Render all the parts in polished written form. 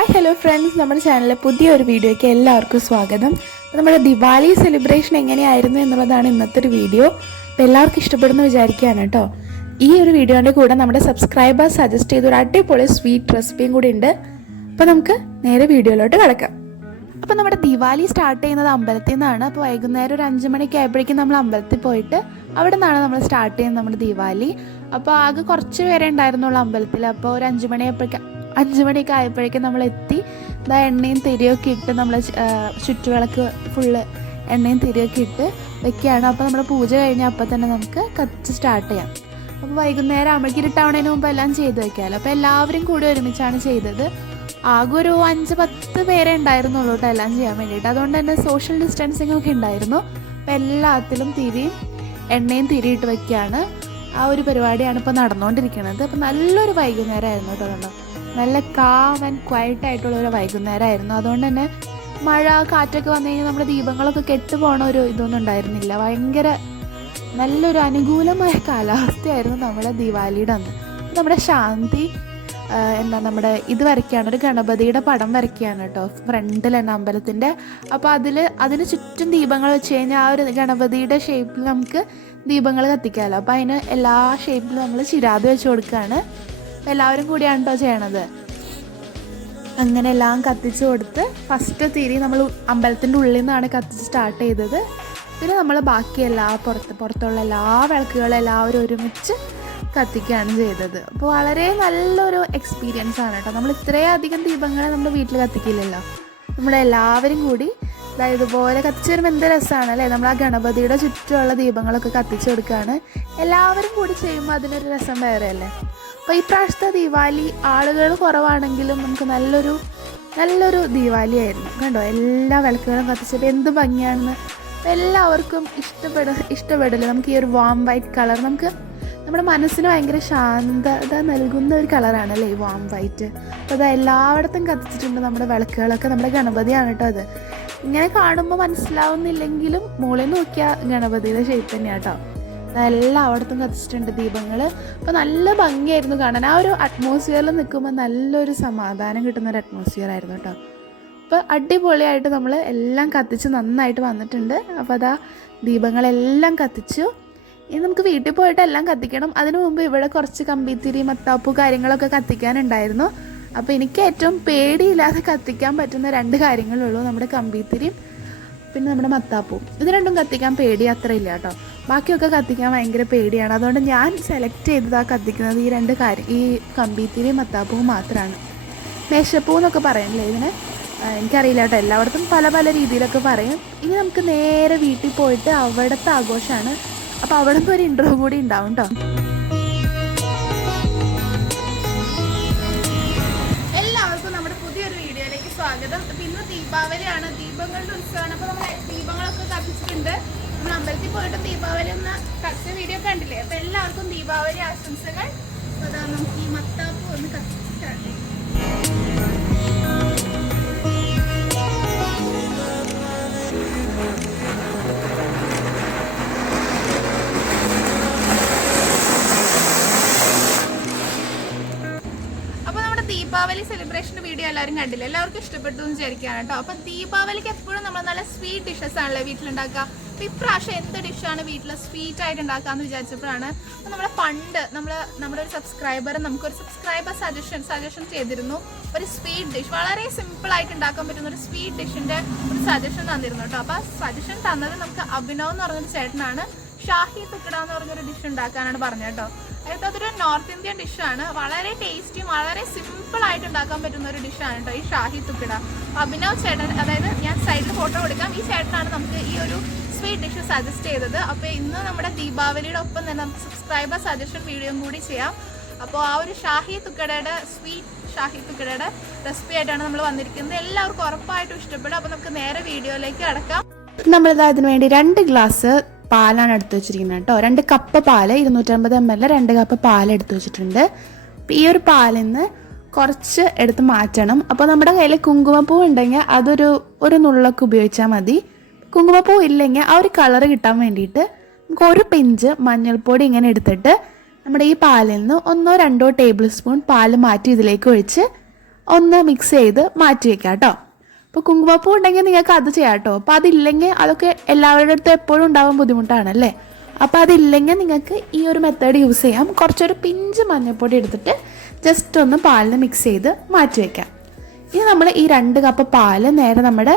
Hi hello friends, നമ്മുടെ ചാനലിലെ പുതിയൊരു വീഡിയോയ്ക്ക് എല്ലാവർക്കും സ്വാഗതം. നമ്മുടെ ദിവാലി സെലിബ്രേഷൻ എങ്ങനെയായിരുന്നു എന്നുള്ളതാണ് ഇന്നത്തെ ഒരു വീഡിയോ. അപ്പോൾ എല്ലാവർക്കും ഇഷ്ടപ്പെടുന്നു വിചാരിക്കുകയാണ് കേട്ടോ. ഈ ഒരു വീഡിയോൻ്റെ കൂടെ നമ്മുടെ സബ്സ്ക്രൈബേഴ്സ് സജസ്റ്റ് ചെയ്തൊരു അടിപൊളി സ്വീറ്റ് റെസിപ്പിയും കൂടി ഉണ്ട്. അപ്പോൾ നമുക്ക് നേരെ വീഡിയോയിലോട്ട് കിടക്കാം. അപ്പോൾ നമ്മുടെ ദിവാലി സ്റ്റാർട്ട് ചെയ്യുന്നത് അമ്പലത്തിൽ നിന്നാണ്. അപ്പോൾ വൈകുന്നേരം ഒരു 5 മണിക്ക് ആയപ്പോഴേക്കും നമ്മൾ അമ്പലത്തിൽ പോയിട്ട് അവിടെ നിന്നാണ് നമ്മൾ സ്റ്റാർട്ട് ചെയ്യുന്നത് നമ്മുടെ ദിവാലി. അപ്പോൾ ആകെ കുറച്ച് പേരെ ഉണ്ടായിരുന്നുള്ളൂ അമ്പലത്തിൽ. അപ്പോൾ ഒരു 5 മണിയൊക്കെ ആയപ്പോഴേക്കും നമ്മൾ എത്തി. ഇതാ എണ്ണയും തിരിയൊക്കെ ഇട്ട് നമ്മൾ ചുറ്റുവിളക്ക് ഫുള്ള് എണ്ണയും തിരിയൊക്കെ ഇട്ട് വെക്കുകയാണ്. അപ്പോൾ നമ്മുടെ പൂജ കഴിഞ്ഞാൽ അപ്പോൾ തന്നെ നമുക്ക് കത്തിച്ച് സ്റ്റാർട്ട് ചെയ്യാം. അപ്പോൾ വൈകുന്നേരം ആകുമ്പോഴേക്കും ഇരുട്ടാവുന്നതിന് മുമ്പ് എല്ലാം ചെയ്ത് വെക്കാമല്ലോ. അപ്പോൾ എല്ലാവരും കൂടി ഒരുമിച്ചാണ് ചെയ്തത്. ആകെ ഒരു 5-10 പേരെ ഉണ്ടായിരുന്നുള്ളൂ കേട്ടോ എല്ലാം ചെയ്യാൻ വേണ്ടിയിട്ട്. അതുകൊണ്ട് തന്നെ സോഷ്യൽ ഡിസ്റ്റൻസിങ് ഒക്കെ ഉണ്ടായിരുന്നു. അപ്പോൾ എല്ലാത്തിലും എണ്ണയും തിരിയിട്ട് വയ്ക്കുകയാണ്. ആ ഒരു പരിപാടിയാണ് ഇപ്പോൾ നടന്നുകൊണ്ടിരിക്കുന്നത്. അപ്പോൾ നല്ലൊരു വൈകുന്നേരമായിരുന്നു കേട്ടോ. കണ്ടോ, നല്ല കാം ആൻഡ് ക്വയറ്റ് ആയിട്ടുള്ളൊരു വൈകുന്നേരമായിരുന്നു. അതുകൊണ്ട് തന്നെ മഴ കാറ്റൊക്കെ വന്നു കഴിഞ്ഞാൽ നമ്മുടെ ദീപങ്ങളൊക്കെ കെട്ടുപോകണ ഒരു ഇതൊന്നും ഉണ്ടായിരുന്നില്ല. ഭയങ്കര നല്ലൊരു അനുകൂലമായ കാലാവസ്ഥയായിരുന്നു നമ്മുടെ ദിവാലിയുടെ അന്ന്. നമ്മുടെ ശാന്തി നമ്മുടെ ഇത് വരയ്ക്കുകയാണ്, ഒരു ഗണപതിയുടെ പടം വരയ്ക്കുകയാണ് കേട്ടോ ഫ്രണ്ടിൽ തന്നെ അമ്പലത്തിൻ്റെ. അപ്പോൾ അതിന് ചുറ്റും ദീപങ്ങൾ വെച്ച് കഴിഞ്ഞാൽ ആ ഒരു ഗണപതിയുടെ ഷേപ്പിൽ നമുക്ക് ദീപങ്ങൾ കത്തിക്കാമല്ലോ. അപ്പോൾ അതിന് എല്ലാ ഷേപ്പിലും നമ്മൾ ചിരാത് വെച്ച് കൊടുക്കുകയാണ്. എല്ലാവരും കൂടിയാണ് കേട്ടോ ചെയ്യണത്. അങ്ങനെ എല്ലാം കത്തിച്ച് കൊടുത്ത് ഫസ്റ്റ് തിരി നമ്മൾ അമ്പലത്തിൻ്റെ ഉള്ളിൽ നിന്നാണ് കത്തിച്ച് സ്റ്റാർട്ട് ചെയ്തത്. പിന്നെ നമ്മൾ ബാക്കി പുറത്തുള്ള എല്ലാ വിളക്കുകളും എല്ലാവരും ഒരുമിച്ച് കത്തിക്കുകയാണ് ചെയ്തത്. അപ്പോൾ വളരെ നല്ലൊരു എക്സ്പീരിയൻസ് ആണ് കേട്ടോ. നമ്മൾ ഇത്രയധികം ദീപങ്ങൾ നമ്മുടെ വീട്ടിൽ കത്തിക്കില്ലല്ലോ. നമ്മളെല്ലാവരും കൂടി ഇതുപോലെ കത്തിച്ച് വരുമ്പോൾ എന്ത് രസമാണ് അല്ലേ. നമ്മൾ ആ ഗണപതിയുടെ ചുറ്റുമുള്ള ദീപങ്ങളൊക്കെ കത്തിച്ച് കൊടുക്കുകയാണ്. എല്ലാവരും കൂടി ചെയ്യുമ്പോൾ അതിനൊരു രസം വേറെ അല്ലേ. അപ്പോൾ ഈ പ്രാവശ്യത്തെ ദിവാലി ആളുകൾ കുറവാണെങ്കിലും നമുക്ക് നല്ലൊരു ദിവാലി ആയിരുന്നു കണ്ടോ. എല്ലാ വിളക്കുകളും കത്തിച്ചപ്പോൾ എന്ത് ഭംഗിയാണെന്ന് എല്ലാവർക്കും ഇഷ്ടപ്പെടില്ല. നമുക്ക് ഈ ഒരു വാം വൈറ്റ് കളർ നമ്മുടെ മനസ്സിന് ഭയങ്കര ശാന്തത നൽകുന്ന ഒരു കളറാണല്ലേ ഈ വാം വൈറ്റ്. അപ്പോൾ അത് എല്ലായിടത്തും കത്തിച്ചിട്ടുണ്ട് നമ്മുടെ വിളക്കുകളൊക്കെ. നമ്മുടെ ഗണപതിയാണ് കേട്ടോ അത്. ഇങ്ങനെ കാണുമ്പോൾ മനസ്സിലാവുന്നില്ലെങ്കിലും മുകളിൽ നോക്കിയാൽ ഗണപതിയുടെ ഷേപ്പ് തന്നെയാണ് കേട്ടോ. എല്ലായിടത്തും കത്തിച്ചിട്ടുണ്ട് ദീപങ്ങൾ. അപ്പോൾ നല്ല ഭംഗിയായിരുന്നു കാണാൻ. ആ ഒരു അറ്റ്മോസ്ഫിയറിൽ നിൽക്കുമ്പോൾ നല്ലൊരു സമാധാനം കിട്ടുന്നൊരു അറ്റ്മോസ്ഫിയർ ആയിരുന്നു കേട്ടോ. അപ്പോൾ അടിപൊളിയായിട്ട് നമ്മൾ എല്ലാം കത്തിച്ച് നന്നായിട്ട് വന്നിട്ടുണ്ട്. അപ്പോൾ അതാ ദീപങ്ങളെല്ലാം കത്തിച്ചു. ഇനി നമുക്ക് വീട്ടിൽ പോയിട്ട് എല്ലാം കത്തിക്കണം. അതിനു മുമ്പ് ഇവിടെ കുറച്ച് കമ്പിത്തിരി മത്താപ്പൂ കാര്യങ്ങളൊക്കെ കത്തിക്കാനുണ്ടായിരുന്നു. അപ്പോൾ എനിക്ക് ഏറ്റവും പേടിയില്ലാതെ കത്തിക്കാൻ പറ്റുന്ന 2 കാര്യങ്ങളുള്ളൂ. നമ്മുടെ കമ്പിത്തിരിയും പിന്നെ നമ്മുടെ മത്താപ്പൂവും. ഇത് രണ്ടും കത്തിക്കാൻ പേടി അത്ര ഇല്ല കേട്ടോ. ബാക്കിയൊക്കെ കത്തിക്കാൻ ഭയങ്കര പേടിയാണ്. അതുകൊണ്ട് ഞാൻ സെലക്ട് ചെയ്തതാണ് കത്തിക്കുന്നത് ഈ 2 കാര്യം, ഈ കമ്പിത്തിരിയും മത്താപ്പൂവും മാത്രമാണ്. മേശപ്പൂ എന്നൊക്കെ പറയണില്ലേ ഇതിന്, എനിക്കറിയില്ല കേട്ടോ. എല്ലായിടത്തും പല രീതിയിലൊക്കെ പറയും. ഇനി നമുക്ക് നേരെ വീട്ടിൽ പോയിട്ട് അവിടുത്തെ ആഘോഷമാണ്. അപ്പോൾ അവിടെ നിന്ന് ഒരു ഇൻട്രോ കൂടി ഉണ്ടാവും കേട്ടോ. എല്ലാവർക്കും നമ്മുടെ പുതിയൊരു വീഡിയോയിലേക്ക് സ്വാഗതം. അപ്പോൾ ഇന്ന് ദീപാവലിയാണ്, ദീപങ്ങളുടെ ഉത്സവമാണ്. അപ്പോൾ നമ്മൾ ദീപങ്ങളൊക്കെ കത്തിച്ചിട്ടുണ്ട്. നമ്മൾ അമ്പലത്തിൽ പോയിട്ട് ദീപാവലി ഒന്ന് കത്തിച്ച വീഡിയോ കണ്ടില്ലേ. അപ്പോൾ എല്ലാവർക്കും ദീപാവലി ആശംസകൾ. അപ്പോൾ അതാ നമുക്ക് ഈ മത്താപ്പ് ഒന്ന് കത്തിച്ച് സ്റ്റാർട്ട് ചെയ്യാം. ദീപാവലി സെലിബ്രേഷൻ വീഡിയോ എല്ലാവരും കണ്ടില്ല, എല്ലാവർക്കും ഇഷ്ടപ്പെട്ടു എന്ന് വിചാരിക്കുകയാണ് കേട്ടോ. അപ്പം ദീപാവലിക്ക് എപ്പോഴും നമ്മൾ നല്ല സ്വീറ്റ് ഡിഷസ് ആണല്ലേ വീട്ടിലുണ്ടാക്കുക. അപ്പം ഇപ്രാവശ്യം എന്ത് ഡിഷാണ് വീട്ടിൽ സ്വീറ്റ് ആയിട്ട് ഉണ്ടാക്കാമെന്ന് വിചാരിച്ചപ്പോഴാണ് അപ്പം നമ്മുടെ ഒരു സബ്സ്ക്രൈബർ നമുക്കൊരു സബ്സ്ക്രൈബർ സജഷൻ ചെയ്തിരുന്നു. ഒരു സ്വീറ്റ് ഡിഷ് വളരെ സിമ്പിൾ ആയിട്ട് ഉണ്ടാക്കാൻ പറ്റുന്ന ഒരു സ്വീറ്റ് ഡിഷിന്റെ ഒരു സജഷൻ തന്നിരുന്നു കേട്ടോ. അപ്പോൾ ആ സജഷൻ തന്നത് നമുക്ക് അഭിനവ് എന്ന് പറഞ്ഞൊരു ചേട്ടനാണ്. ഷാഹി തുക്കട എന്ന് പറഞ്ഞൊരു ഡിഷ് ഉണ്ടാക്കാനാണ് പറഞ്ഞത് കേട്ടോ. അതായത് അതൊരു നോർത്ത് ഇന്ത്യൻ ഡിഷാണ്. വളരെ ടേസ്റ്റിയും വളരെ സിമ്പിൾ ആയിട്ട് ഉണ്ടാക്കാൻ പറ്റുന്ന ഒരു ഡിഷാണ് കേട്ടോ ഈ ഷാഹി തുക്കട. അഭിനവ് ചേട്ടൻ, അതായത് ഞാൻ സൈഡിൽ ഫോട്ടോ കൊടുക്കാം, ഈ ചേട്ടനാണ് നമുക്ക് ഈ ഒരു സ്വീറ്റ് ഡിഷ് സജസ്റ്റ് ചെയ്തത്. അപ്പോൾ ഇന്ന് നമ്മുടെ ദീപാവലിയുടെ ഒപ്പം തന്നെ നമുക്ക് സബ്സ്ക്രൈബർ സജഷൻ വീഡിയോയും കൂടി ചെയ്യാം. അപ്പോൾ ആ ഒരു ഷാഹി തുക്കടയുടെ റെസിപ്പി ആയിട്ടാണ് നമ്മൾ വന്നിരിക്കുന്നത്. എല്ലാവർക്കും ഉറപ്പായിട്ടും ഇഷ്ടപ്പെടും. അപ്പോൾ നമുക്ക് നേരെ വീഡിയോയിലേക്ക് കടക്കാം. നമ്മളിത് അതിന് വേണ്ടി 2 ഗ്ലാസ് പാലാണ് എടുത്ത് വെച്ചിരിക്കുന്നത് കേട്ടോ. 2 കപ്പ് പാല്, 250 ml 2 കപ്പ് പാൽ എടുത്ത് വെച്ചിട്ടുണ്ട്. ഈ ഒരു പാലിൽ നിന്ന് കുറച്ച് എടുത്ത് മാറ്റണം. അപ്പോൾ നമ്മുടെ കയ്യിൽ കുങ്കുമപ്പൂ ഉണ്ടെങ്കിൽ ഒരു നുള്ളൊക്കെ ഉപയോഗിച്ചാൽ മതി. കുങ്കുമപ്പൂ ഇല്ലെങ്കിൽ ആ ഒരു കളർ കിട്ടാൻ വേണ്ടിയിട്ട് നമുക്ക് 1 പിഞ്ച് മഞ്ഞൾപ്പൊടി ഇങ്ങനെ എടുത്തിട്ട് നമ്മുടെ ഈ പാലിൽ നിന്ന് 1-2 ടേബിൾ സ്പൂൺ പാൽ മാറ്റി ഇതിലേക്ക് ഒഴിച്ച് ഒന്ന് മിക്സ് ചെയ്ത് മാറ്റി വെക്കാം കേട്ടോ. അപ്പോൾ കുങ്കുമപ്പൂ ഉണ്ടെങ്കിൽ നിങ്ങൾക്ക് അത് ചെയ്യാം കേട്ടോ. അപ്പോൾ അതില്ലെങ്കിൽ അതൊക്കെ എല്ലാവരുടെ അടുത്തും എപ്പോഴും ഉണ്ടാവാൻ ബുദ്ധിമുട്ടാണല്ലേ. അപ്പോൾ അതില്ലെങ്കിൽ നിങ്ങൾക്ക് ഈ ഒരു മെത്തേഡ് യൂസ് ചെയ്യാം. കുറച്ചൊരു പിഞ്ച് മഞ്ഞൾപ്പൊടി എടുത്തിട്ട് ജസ്റ്റ് ഒന്ന് പാലിന് മിക്സ് ചെയ്ത് മാറ്റി വയ്ക്കാം. ഇനി നമ്മൾ ഈ 2 കപ്പ് പാല് നേരെ നമ്മുടെ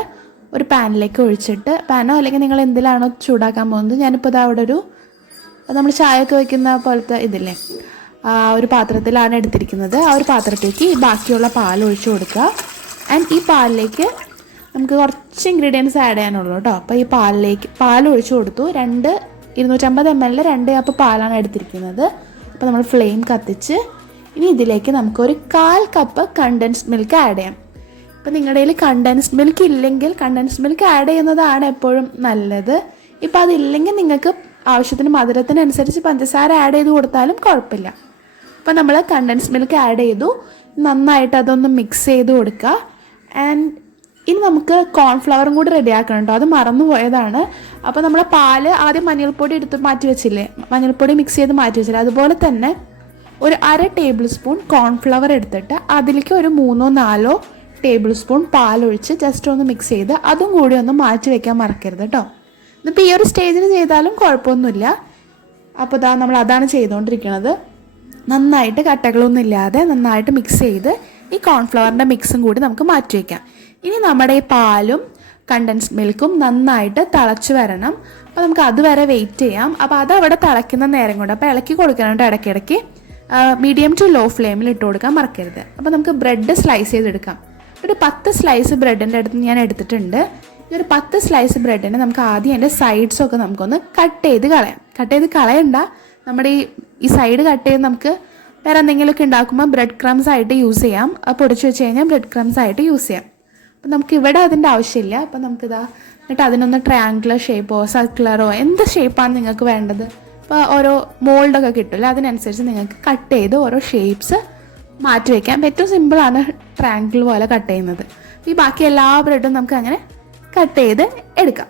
ഒരു പാനിലേക്ക് ഒഴിച്ചിട്ട്, പാനോ അല്ലെങ്കിൽ നിങ്ങൾ എന്തിലാണോ ചൂടാക്കാൻ പോകുന്നത്, ഞാനിപ്പോൾ ഇത് അവിടെ ഒരു നമ്മൾ ചായയൊക്കെ വയ്ക്കുന്ന പോലത്തെ ഇതില്ലേ ഒരു പാത്രത്തിലാണ് എടുത്തിരിക്കുന്നത്. ആ ഒരു പാത്രത്തേക്ക് ഈ ബാക്കിയുള്ള പാൽ ഒഴിച്ചു കൊടുക്കുക. ആൻഡ് ഈ പാലിലേക്ക് നമുക്ക് കുറച്ച് ഇൻഗ്രീഡിയൻസ് ആഡ് ചെയ്യാനുള്ളൂ കേട്ടോ. അപ്പോൾ ഈ പാൽ ഒഴിച്ചു കൊടുത്തു. 250 ml 2 കപ്പ് പാലാണ് എടുത്തിരിക്കുന്നത്. അപ്പോൾ നമ്മൾ ഫ്ലെയിം കത്തിച്ച് ഇനി ഇതിലേക്ക് നമുക്കൊരു 1/4 കപ്പ് കണ്ടൻസ്ഡ് മിൽക്ക് ആഡ് ചെയ്യാം. ഇപ്പോൾ നിങ്ങളുടെ കയ്യിൽ കണ്ടൻസ്ഡ് മിൽക്ക് ഇല്ലെങ്കിൽ കണ്ടൻസ്ഡ് മിൽക്ക് ആഡ് ചെയ്യുന്നതാണ് എപ്പോഴും നല്ലത്. ഇപ്പോൾ അതില്ലെങ്കിൽ നിങ്ങൾക്ക് ആവശ്യത്തിന് മധുരത്തിനനുസരിച്ച് പഞ്ചസാര ആഡ് ചെയ്ത് കൊടുത്താലും കുഴപ്പമില്ല. അപ്പോൾ നമ്മൾ കണ്ടൻസ്ഡ് മിൽക്ക് ആഡ് ചെയ്തു. നന്നായിട്ട് അതൊന്ന് മിക്സ് ചെയ്ത് കൊടുക്കുക. ആൻഡ് ഇനി നമുക്ക് കോൺഫ്ലവറും കൂടി റെഡിയാക്കണം കേട്ടോ. അത് മറന്നു പോയതാണ്. അപ്പോൾ നമ്മൾ പാല് ആദ്യം മഞ്ഞൾപ്പൊടി എടുത്ത് മാറ്റി വെച്ചില്ലേ, മഞ്ഞൾപ്പൊടി മിക്സ് ചെയ്ത് മാറ്റി വെച്ചില്ലേ, അതുപോലെ തന്നെ ഒരു 1/2 ടേബിൾ സ്പൂൺ കോൺഫ്ലവർ എടുത്തിട്ട് അതിലേക്ക് ഒരു 3-4 ടേബിൾ സ്പൂൺ പാലൊഴിച്ച് ജസ്റ്റ് ഒന്ന് മിക്സ് ചെയ്ത് അതും കൂടി ഒന്ന് മാറ്റി വയ്ക്കാൻ മറക്കരുത് കേട്ടോ. ഇതിപ്പോൾ ഈ ഒരു സ്റ്റേജിൽ ചെയ്താലും കുഴപ്പമൊന്നുമില്ല. അപ്പോൾ നമ്മൾ അതാണ് ചെയ്തുകൊണ്ടിരിക്കുന്നത്. നന്നായിട്ട് കട്ടകളൊന്നും ഇല്ലാതെ നന്നായിട്ട് മിക്സ് ചെയ്ത് ഈ കോൺഫ്ലവറിൻ്റെ മിക്സും കൂടി നമുക്ക് മാറ്റി വയ്ക്കാം. ഇനി നമ്മുടെ ഈ പാലും കണ്ടൻസ്ഡ് മിൽക്കും നന്നായിട്ട് തിളച്ച് വരണം. അപ്പോൾ നമുക്ക് അതുവരെ വെയിറ്റ് ചെയ്യാം. അപ്പോൾ അതവിടെ തിളയ്ക്കുന്ന നേരം കൊണ്ട് അപ്പോൾ ഇളക്കി കൊടുക്കാനായിട്ട് ഇടയ്ക്കിടയ്ക്ക് മീഡിയം ടു ലോ ഫ്ലെയിമിൽ ഇട്ട് കൊടുക്കാൻ മറക്കരുത്. അപ്പോൾ നമുക്ക് ബ്രെഡ് സ്ലൈസ് ചെയ്തെടുക്കാം. ഒരു 10 സ്ലൈസ് ബ്രെഡിൻ്റെ അടുത്ത് ഞാൻ എടുത്തിട്ടുണ്ട്. ഈ ഒരു 10 സ്ലൈസ് ബ്രെഡിന് നമുക്ക് ആദ്യം അതിൻ്റെ സൈഡ്സൊക്കെ നമുക്കൊന്ന് കട്ട് ചെയ്ത് കളയണ്ട. നമ്മുടെ ഈ സൈഡ് കട്ട് ചെയ്ത് നമുക്ക് വേറെ എന്തെങ്കിലുമൊക്കെ ഉണ്ടാക്കുമ്പോൾ ബ്രെഡ് ക്രംസ് ആയിട്ട് യൂസ് ചെയ്യാം. പൊടിച്ച് വെച്ച് കഴിഞ്ഞാൽ ബ്രെഡ് ക്രംസ് ആയിട്ട് യൂസ് ചെയ്യാം. അപ്പം നമുക്ക് ഇവിടെ അതിൻ്റെ ആവശ്യമില്ല. അപ്പം നമുക്കിതാ എന്നിട്ട് അതിനൊന്ന് ട്രയാങ്കുലർ ഷേപ്പോ സർക്കുലറോ എന്ത് ഷേപ്പാണ് നിങ്ങൾക്ക് വേണ്ടത്. അപ്പോൾ ഓരോ മോൾഡൊക്കെ കിട്ടില്ല, അതിനനുസരിച്ച് നിങ്ങൾക്ക് കട്ട് ചെയ്ത് ഓരോ ഷേപ്സ് മാറ്റി വയ്ക്കാം. ഏറ്റവും സിമ്പിളാണ് ട്രയാങ്കിൾ പോലെ കട്ട് ചെയ്യുന്നത്. ഈ ബാക്കി എല്ലാ ബ്രെഡും നമുക്ക് അങ്ങനെ കട്ട് ചെയ്ത് എടുക്കാം.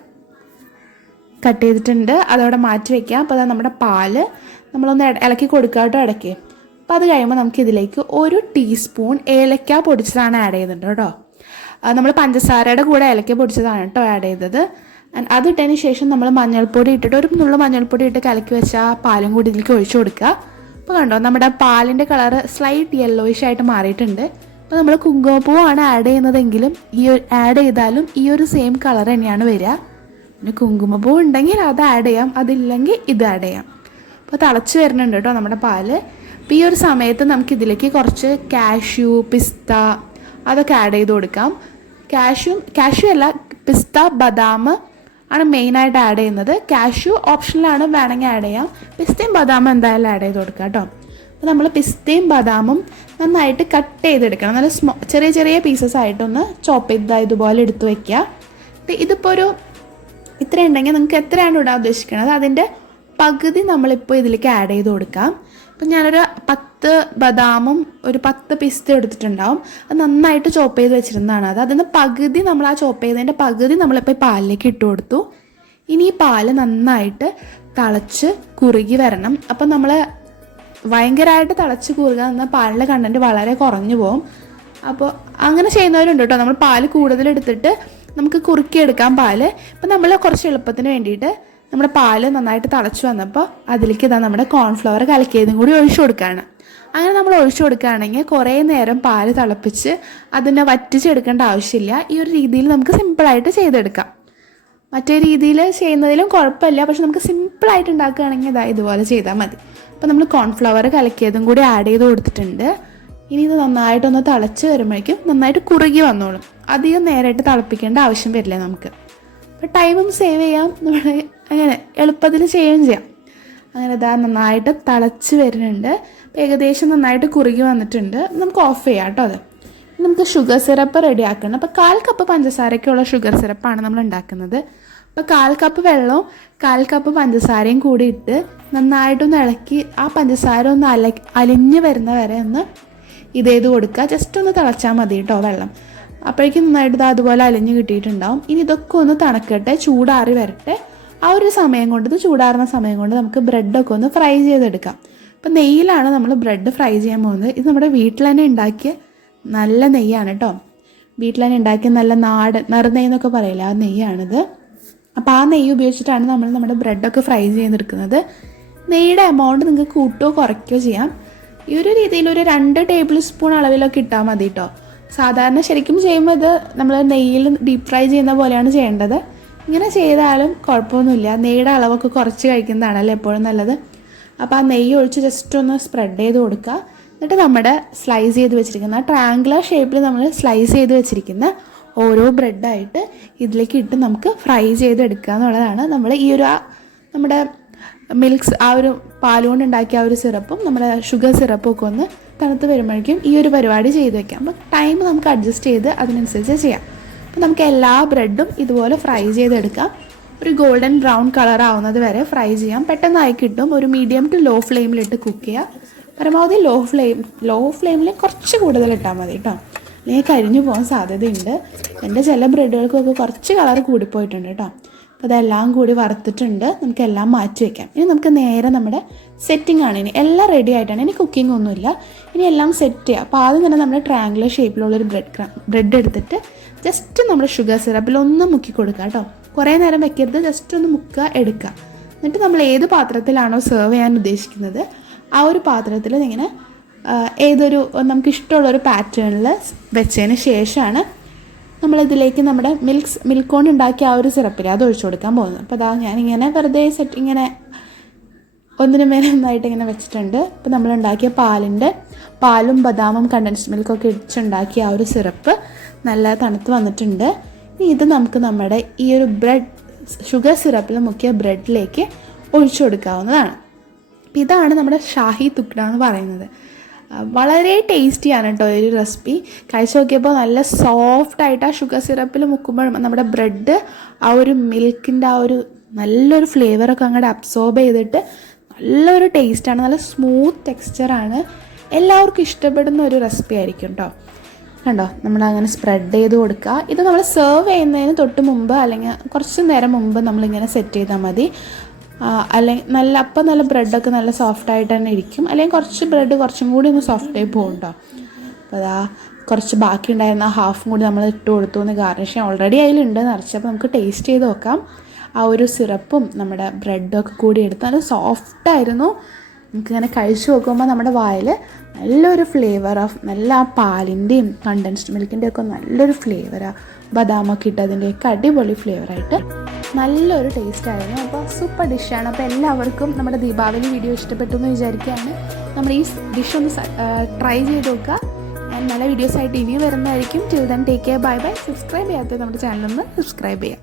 കട്ട് ചെയ്തിട്ടുണ്ട്, അതവിടെ മാറ്റി വയ്ക്കാം. അപ്പോൾ അത് നമ്മുടെ പാല് നമ്മളൊന്ന് ഇളക്കി കൊടുക്കുക കേട്ടോ ഇടയ്ക്ക്. അപ്പോൾ അത് കഴിയുമ്പോൾ നമുക്ക് ഇതിലേക്ക് 1 ടീസ്പൂൺ ഏലക്ക പൊടിച്ചതാണ് ആഡ് ചെയ്യുന്നുണ്ട് കേട്ടോ. നമ്മൾ പഞ്ചസാരയുടെ കൂടെ ഏലക്ക പൊടിച്ചതാണ് കേട്ടോ ആഡ് ചെയ്തത്. അതിട്ടതിന് ശേഷം നമ്മൾ മഞ്ഞൾപ്പൊടി ഇട്ടിട്ട് ഒരു നുള്ള മഞ്ഞൾപ്പൊടി ഇട്ട് കലക്കി വെച്ച പാലും കൂടി ഇതിലേക്ക് ഒഴിച്ചു കൊടുക്കുക. അപ്പോൾ കണ്ടോ നമ്മുടെ പാലിൻ്റെ കളറ് സ്ലൈറ്റ് യെല്ലോയിഷ് ആയിട്ട് മാറിയിട്ടുണ്ട്. അപ്പോൾ നമ്മൾ കുങ്കുമപ്പൂവാണ് ആഡ് ചെയ്യുന്നതെങ്കിലും ആഡ് ചെയ്താലും ഈ ഒരു സെയിം കളർ തന്നെയാണ് വരിക. പിന്നെ കുങ്കുമപ്പൂ ഉണ്ടെങ്കിൽ അത് ആഡ് ചെയ്യാം, അതില്ലെങ്കിൽ ഇത് ആഡ് ചെയ്യാം. അപ്പോൾ തിളച്ച് വരുന്നുണ്ട് കേട്ടോ നമ്മുടെ പാല്. അപ്പോൾ ഈ ഒരു സമയത്ത് നമുക്കിതിലേക്ക് കുറച്ച് കാഷ്യൂ, പിസ്ത അതൊക്കെ ആഡ് ചെയ്ത് കൊടുക്കാം. കാഷ്യൂ അല്ല, പിസ്ത, ബദാം ആണ് മെയിനായിട്ട് ആഡ് ചെയ്യുന്നത്. കാഷ്യൂ ഓപ്ഷനിലാണ്, വേണമെങ്കിൽ ആഡ് ചെയ്യാം. പിസ്തയും ബദാമും എന്തായാലും ആഡ് ചെയ്ത് കൊടുക്കാം കേട്ടോ. അപ്പോൾ നമ്മൾ പിസ്തയും ബദാമും നന്നായിട്ട് കട്ട് ചെയ്തെടുക്കണം. നല്ല ചെറിയ ചെറിയ പീസസ് ആയിട്ടൊന്ന് ചോപ്പ് ചെയ്ത് ഇതുപോലെ എടുത്ത് വയ്ക്കുക. ഇതിപ്പോൾ ഒരു ഇത്ര ഉണ്ടെങ്കിൽ നിങ്ങൾക്ക് എത്രയാണ് ഇടാൻ ഉദ്ദേശിക്കുന്നത് അതിൻ്റെ പകുതി നമ്മളിപ്പോൾ ഇതിലേക്ക് ആഡ് ചെയ്ത് കൊടുക്കാം. അപ്പം ഞാനൊരു 10 ബദാമും ഒരു 10 പിസ്ത എടുത്തിട്ടുണ്ടാവും. അത് നന്നായിട്ട് ചോപ്പ് ചെയ്ത് വെച്ചിരുന്നതാണ്. അതിന് പകുതി നമ്മൾ ആ ചോപ്പ് ചെയ്തതിൻ്റെ പകുതി നമ്മളിപ്പോൾ പാലിലേക്ക് ഇട്ട് കൊടുത്തു. ഇനി ഈ പാല് നന്നായിട്ട് തിളച്ച് കുറുകി വരണം. അപ്പം നമ്മൾ ഭയങ്കരമായിട്ട് തിളച്ച് കുറുക എന്നാൽ പാലിൻ്റെ കണ്ടൻറ്റ് വളരെ കുറഞ്ഞു പോകും. അപ്പോൾ അങ്ങനെ ചെയ്യുന്നവരുണ്ട് കേട്ടോ. നമ്മൾ പാല് കൂടുതലെടുത്തിട്ട് നമുക്ക് കുറുക്കിയെടുക്കാം പാല്. അപ്പം നമ്മൾ കുറച്ച് എളുപ്പത്തിന് വേണ്ടിയിട്ട് നമ്മുടെ പാല് നന്നായിട്ട് തിളച്ച് വന്നപ്പോൾ അതിലേക്ക് നമ്മുടെ കോൺഫ്ലവർ കലക്കിയതും കൂടി ഒഴിച്ചു കൊടുക്കുകയാണ്. അങ്ങനെ നമ്മൾ ഒഴിച്ചു കൊടുക്കുകയാണെങ്കിൽ കുറേ നേരം പാല് തിളപ്പിച്ച് അതിനെ വറ്റിച്ചെടുക്കേണ്ട ആവശ്യമില്ല. ഈ ഒരു രീതിയിൽ നമുക്ക് സിമ്പിളായിട്ട് ചെയ്തെടുക്കാം. മറ്റേ രീതിയിൽ ചെയ്യുന്നതിലും കുഴപ്പമില്ല, പക്ഷെ നമുക്ക് സിമ്പിളായിട്ട് ഉണ്ടാക്കുകയാണെങ്കിൽ ഇതുപോലെ ചെയ്താൽ മതി. അപ്പോൾ നമ്മൾ കോൺഫ്ലവർ കലക്കിയതും കൂടി ആഡ് ചെയ്ത് കൊടുത്തിട്ടുണ്ട്. ഇനി ഇത് നന്നായിട്ടൊന്ന് തിളച്ച് വരുമ്പോഴേക്കും നന്നായിട്ട് കുറുകി വന്നോളും. അധികം നേരമായിട്ട് തിളപ്പിക്കേണ്ട ആവശ്യം വരില്ല നമുക്ക്. അപ്പോൾ ടൈമും സേവ് ചെയ്യാം, നമ്മൾ അങ്ങനെ എളുപ്പത്തിൽ ചെയ്യുകയും ചെയ്യാം. അങ്ങനെ നന്നായിട്ട് തിളച്ച് വരുന്നുണ്ട്. ഏകദേശം നന്നായിട്ട് കുറുകി വന്നിട്ടുണ്ട്. നമുക്ക് ഓഫ് ചെയ്യാം കേട്ടോ. അത് നമുക്ക് ഷുഗർ സിറപ്പ് റെഡി ആക്കണം. അപ്പോൾ 1/4 കപ്പ് പഞ്ചസാരയ്ക്കുള്ള ഷുഗർ സിറപ്പാണ് നമ്മൾ ഉണ്ടാക്കുന്നത്. അപ്പോൾ 1/4 കപ്പ് വെള്ളവും 1/4 കപ്പ് പഞ്ചസാരയും കൂടി ഇട്ട് നന്നായിട്ടൊന്ന് ഇളക്കി ആ പഞ്ചസാര ഒന്ന് അലിഞ്ഞ് വരുന്ന വരെ ഒന്ന് ചെയ്ത് കൊടുക്കുക. ജസ്റ്റ് ഒന്ന് തിളച്ചാൽ മതി കേട്ടോ വെള്ളം. അപ്പോഴേക്കും നന്നായിട്ട് അതുപോലെ അലിഞ്ഞ് കിട്ടിയിട്ടുണ്ടാവും. ഇനി ഇതൊക്കെ ഒന്ന് തണുക്കട്ടെ, ചൂടാറി വരട്ടെ. ആ ഒരു സമയം കൊണ്ട്, ഇത് ചൂടാറുന്ന സമയം കൊണ്ട് നമുക്ക് ബ്രെഡൊക്കെ ഒന്ന് ഫ്രൈ ചെയ്തെടുക്കാം. അപ്പോൾ നെയ്യിലാണ് നമ്മൾ ബ്രെഡ് ഫ്രൈ ചെയ്യാൻ പോകുന്നത്. ഇത് നമ്മുടെ വീട്ടിൽ തന്നെ ഉണ്ടാക്കിയ നല്ല നെയ്യാണ് കേട്ടോ. വീട്ടിൽ തന്നെ ഉണ്ടാക്കിയ നല്ല നറുനെയ്യ് എന്നൊക്കെ പറയില്ല, ആ നെയ്യാണിത്. അപ്പോൾ ആ നെയ്യ് ഉപയോഗിച്ചിട്ടാണ് നമ്മൾ നമ്മുടെ ബ്രെഡൊക്കെ ഫ്രൈ ചെയ്തെടുക്കുന്നത്. നെയ്യുടെ എമൗണ്ട് നിങ്ങൾക്ക് കൂട്ടുകയോ കുറയ്ക്കുകയോ ചെയ്യാം. ഈ ഒരു രീതിയിൽ ഒരു 2 ടേബിൾ സ്പൂൺ അളവിലൊക്കെ ഇട്ടാൽ മതി കേട്ടോ. സാധാരണ ശരിക്കും ചെയ്യുമ്പോൾ ഇത് നമ്മൾ നെയ്യിൽ ഡീപ്പ് ഫ്രൈ ചെയ്യുന്ന പോലെയാണ് ചെയ്യേണ്ടത്. ഇങ്ങനെ ചെയ്താലും കുഴപ്പമൊന്നുമില്ല. നെയ്യുടെ അളവൊക്കെ കുറച്ച് കഴിക്കുന്നതാണല്ലോ എപ്പോഴും നല്ലത്. അപ്പോൾ ആ നെയ്യ് ഒഴിച്ച് ജസ്റ്റ് ഒന്ന് സ്പ്രെഡ് ചെയ്ത് കൊടുക്കുക. എന്നിട്ട് നമ്മുടെ സ്ലൈസ് ചെയ്ത് വെച്ചിരിക്കുന്ന ട്രയാങ്കുലർ ഷേപ്പിൽ നമ്മൾ സ്ലൈസ് ചെയ്ത് വെച്ചിരിക്കുന്ന ഓരോ ബ്രെഡായിട്ട് ഇതിലേക്ക് ഇട്ട് നമുക്ക് ഫ്രൈ ചെയ്തെടുക്കുക എന്നുള്ളതാണ്. നമ്മൾ ഈ ഒരു നമ്മുടെ മിൽക്സ് ആ ഒരു പാലുകൊണ്ട് ഉണ്ടാക്കിയ ആ ഒരു സിറപ്പും നമ്മുടെ ഷുഗർ സിറപ്പും ഒക്കെ ഒന്ന് തണുത്ത് വരുമ്പോഴേക്കും ഈ ഒരു പരിപാടി ചെയ്ത് വെക്കാം. അപ്പോൾ ടൈം നമുക്ക് അഡ്ജസ്റ്റ് ചെയ്ത് അതിനനുസരിച്ച് ചെയ്യാം. അപ്പോൾ നമുക്ക് എല്ലാ ബ്രെഡും ഇതുപോലെ ഫ്രൈ ചെയ്തെടുക്കാം. ഒരു ഗോൾഡൻ ബ്രൗൺ കളർ ആവുന്നത് വരെ ഫ്രൈ ചെയ്യാം. പെട്ടെന്നായി കിട്ടും. ഒരു മീഡിയം ടു ലോ ഫ്ലെയിമിലിട്ട് കുക്ക് ചെയ്യുക. പരമാവധി ലോ ഫ്ലെയിമിൽ കുറച്ച് കൂടുതൽ ഇട്ടാൽ മതി കേട്ടോ, അല്ലെങ്കിൽ കരിഞ്ഞു പോകാൻ സാധ്യതയുണ്ട്. എൻ്റെ ചില ബ്രെഡുകൾക്കൊക്കെ കുറച്ച് കളർ കൂടിപ്പോയിട്ടുണ്ട് കേട്ടോ. അപ്പോൾ അതെല്ലാം കൂടി വറുത്തിട്ടുണ്ട്. നമുക്കെല്ലാം മാറ്റി വയ്ക്കാം. ഇനി നമുക്ക് നേരെ നമ്മുടെ സെറ്റിംഗ് ആണ്. ഇനി എല്ലാം റെഡി ആയിട്ടാണ്. ഇനി കുക്കിംഗ് ഒന്നുമില്ല. ഇനി എല്ലാം സെറ്റ് ചെയ്യുക. അപ്പോൾ ആദ്യം തന്നെ നമ്മുടെ ട്രയാങ്കുലർ ഷേപ്പിലുള്ളൊരു ബ്രെഡ് എടുത്തിട്ട് ജസ്റ്റ് നമ്മുടെ ഷുഗർ സിറപ്പിൽ ഒന്ന് മുക്കി കൊടുക്കുക കേട്ടോ. കുറേ നേരം വെക്കരുത്, ജസ്റ്റ് ഒന്ന് മുക്കുക, എടുക്കുക. എന്നിട്ട് നമ്മൾ ഏത് പാത്രത്തിലാണോ സെർവ് ചെയ്യാൻ ഉദ്ദേശിക്കുന്നത് ആ ഒരു പാത്രത്തിൽ ഇങ്ങനെ ഏതൊരു നമുക്കിഷ്ടമുള്ളൊരു പാറ്റേണിൽ വെച്ചതിന് ശേഷമാണ് നമ്മളിതിലേക്ക് നമ്മുടെ മിൽക്ക് കൊണ്ട് ഉണ്ടാക്കിയ ആ ഒരു സിറപ്പിൽ അത് ഒഴിച്ചു കൊടുക്കാൻ പോകുന്നത്. അപ്പോൾ അതാ ഞാനിങ്ങനെ വെറുതെ ഇങ്ങനെ ഒന്നിനു മേലെ ഒന്നായിട്ട് ഇങ്ങനെ വെച്ചിട്ടുണ്ട്. ഇപ്പോൾ നമ്മളുണ്ടാക്കിയ പാലും ബദാമും കണ്ടൻസ്ഡ് മിൽക്കൊക്കെ ഇടിച്ചുണ്ടാക്കിയ ആ ഒരു സിറപ്പ് നല്ല തണുത്ത് വന്നിട്ടുണ്ട്. ഇനി ഇത് നമുക്ക് നമ്മുടെ ഈ ഒരു ഷുഗർ സിറപ്പിൽ മുക്കിയ ബ്രെഡിലേക്ക് ഒഴിച്ചു കൊടുക്കാവുന്നതാണ്. അപ്പോൾ ഇതാണ് നമ്മുടെ ഷാഹി തുക്ഡ എന്ന് പറയുന്നത്. വളരെ ടേസ്റ്റിയാണ് കേട്ടോ ഈ ഒരു റെസിപ്പി. കഴിച്ച് നോക്കിയപ്പോൾ നല്ല സോഫ്റ്റായിട്ട് ആ ഷുഗർ സിറപ്പിൽ മുക്കുമ്പോൾ നമ്മുടെ ബ്രെഡ് ആ ഒരു മിൽക്കിൻ്റെ ആ ഒരു നല്ലൊരു ഫ്ലേവറൊക്കെ അങ്ങോട്ട് അബ്സോർബ് ചെയ്തിട്ട് നല്ലൊരു ടേസ്റ്റാണ്. നല്ല സ്മൂത്ത് ടെക്സ്ചറാണ്. എല്ലാവർക്കും ഇഷ്ടപ്പെടുന്ന ഒരു റെസിപ്പി ആയിരിക്കും കേട്ടോ. കണ്ടോ, നമ്മളങ്ങനെ സ്പ്രെഡ് ചെയ്ത് കൊടുക്കുക. ഇത് നമ്മൾ സെർവ് ചെയ്യുന്നതിന് തൊട്ട് മുമ്പ് അല്ലെങ്കിൽ കുറച്ച് നേരം മുമ്പ് നമ്മളിങ്ങനെ സെറ്റ് ചെയ്താൽ മതി. അല്ലെങ്കിൽ നല്ല ബ്രെഡൊക്കെ നല്ല സോഫ്റ്റായിട്ട് തന്നെ ഇരിക്കും. അല്ലെങ്കിൽ കുറച്ച് ബ്രെഡ് കുറച്ചും കൂടി ഒന്ന് സോഫ്റ്റായി പോകും കേട്ടോ. അപ്പോൾ അതാ കുറച്ച് ബാക്കി ഉണ്ടായിരുന്ന ഹാഫും കൂടി നമ്മൾ ഇട്ട് കൊടുത്തു. ഒന്ന് ഗാർണിഷ് ഓൾറെഡി അതിലുണ്ട് നിറച്ചപ്പോൾ നമുക്ക് ടേസ്റ്റ് ചെയ്ത് നോക്കാം. ആ ഒരു സിറപ്പും നമ്മുടെ ബ്രെഡൊക്കെ കൂടി എടുത്ത് നല്ല സോഫ്റ്റായിരുന്നു. നമുക്കിങ്ങനെ കഴിച്ച് നോക്കുമ്പോൾ നമ്മുടെ വായിൽ നല്ലൊരു ഫ്ലേവർ ഓഫ് നല്ല ആ പാലിൻ്റെയും കണ്ടൻസ്ഡ് മിൽക്കിൻ്റെ ഒക്കെ നല്ലൊരു ഫ്ലേവറാണ്. ബദാമൊക്കെ ഇട്ടതിൻ്റെയൊക്കെ അടിപൊളി ഫ്ലേവറായിട്ട് നല്ലൊരു ടേസ്റ്റായിരുന്നു. അപ്പോൾ സൂപ്പർ ഡിഷാണ്. അപ്പോൾ എല്ലാവർക്കും നമ്മുടെ ദീപാവലി വീഡിയോ ഇഷ്ടപ്പെട്ടു എന്ന് വിചാരിക്കുകയാണ്. നമ്മൾ ഈ ഡിഷ് ഒന്ന് ട്രൈ ചെയ്ത് നോക്കുക. ഞാൻ നല്ല വീഡിയോസായിട്ട് ഇനിയും വരുന്നതായിരിക്കും. Till then take care, bye bye. Subscribe ചെയ്യാത്തത് നമ്മുടെ ചാനലൊന്ന് സബ്സ്ക്രൈബ് ചെയ്യാം.